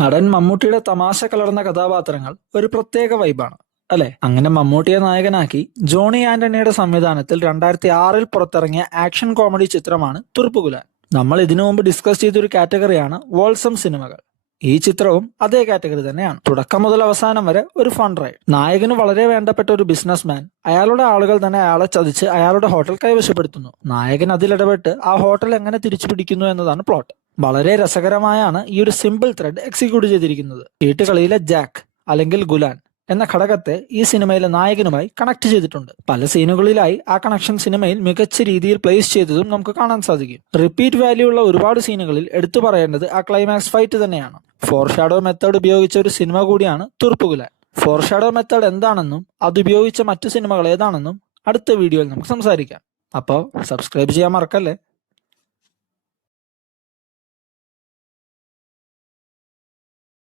നടൻ മമ്മൂട്ടിയുടെ തമാശ കലർന്ന കഥാപാത്രങ്ങൾ ഒരു പ്രത്യേക വൈബാണ് അല്ലെ. അങ്ങനെ മമ്മൂട്ടിയെ നായകനാക്കി ജോണി ആന്റണിയുടെ സംവിധാനത്തിൽ 2006 പുറത്തിറങ്ങിയ ആക്ഷൻ കോമഡി ചിത്രമാണ് തുറുപ്പുകുലാൻ. നമ്മൾ ഇതിനു മുമ്പ് ഡിസ്കസ് ചെയ്തൊരു കാറ്റഗറിയാണ് വോൾസം സിനിമകൾ. ഈ ചിത്രവും അതേ കാറ്റഗറി തന്നെയാണ്. തുടക്കം മുതൽ അവസാനം വരെ ഒരു ഫൺ റൈഡ്. നായകന് വളരെ വേണ്ടപ്പെട്ട ഒരു ബിസിനസ്മാൻ, അയാളുടെ ആളുകൾ തന്നെ അയാളെ ചതിച്ച് അയാളുടെ ഹോട്ടൽ കൈവശപ്പെടുത്തുന്നു. നായകൻ അതിലിടപെട്ട് ആ ഹോട്ടൽ എങ്ങനെ തിരിച്ചു പിടിക്കുന്നു എന്നതാണ് പ്ലോട്ട്. വളരെ രസകരമായാണ് ഈ ഒരു സിമ്പിൾ ത്രെഡ് എക്സിക്യൂട്ട് ചെയ്തിരിക്കുന്നത്. ചീട്ടുകളിയിലെ ജാക്ക് അല്ലെങ്കിൽ ഗുലാൻ എന്ന ഘടകത്തെ ഈ സിനിമയിലെ നായകനുമായി കണക്ട് ചെയ്തിട്ടുണ്ട്. പല സീനുകളിലായി ആ കണക്ഷൻ സിനിമയിൽ മികച്ച രീതിയിൽ പ്ലേസ് ചെയ്തതും നമുക്ക് കാണാൻ സാധിക്കും. റിപ്പീറ്റ് വാല്യൂ ഉള്ള ഒരുപാട് സീനുകളിൽ എടുത്തു പറയേണ്ടത് ആ ക്ലൈമാക്സ് ഫൈറ്റ് തന്നെയാണ്. ഫോർഷാഡോ മെത്തേഡ് ഉപയോഗിച്ച ഒരു സിനിമ കൂടിയാണ് തുറുപ്പുകുലാൻ. ഫോർഷാഡോ മെത്തേഡ് എന്താണെന്നും അതുപയോഗിച്ച മറ്റു സിനിമകൾ ഏതാണെന്നും അടുത്ത വീഡിയോയിൽ നമുക്ക് സംസാരിക്കാം. അപ്പോൾ സബ്സ്ക്രൈബ് ചെയ്യാൻ മറക്കല്ലേ.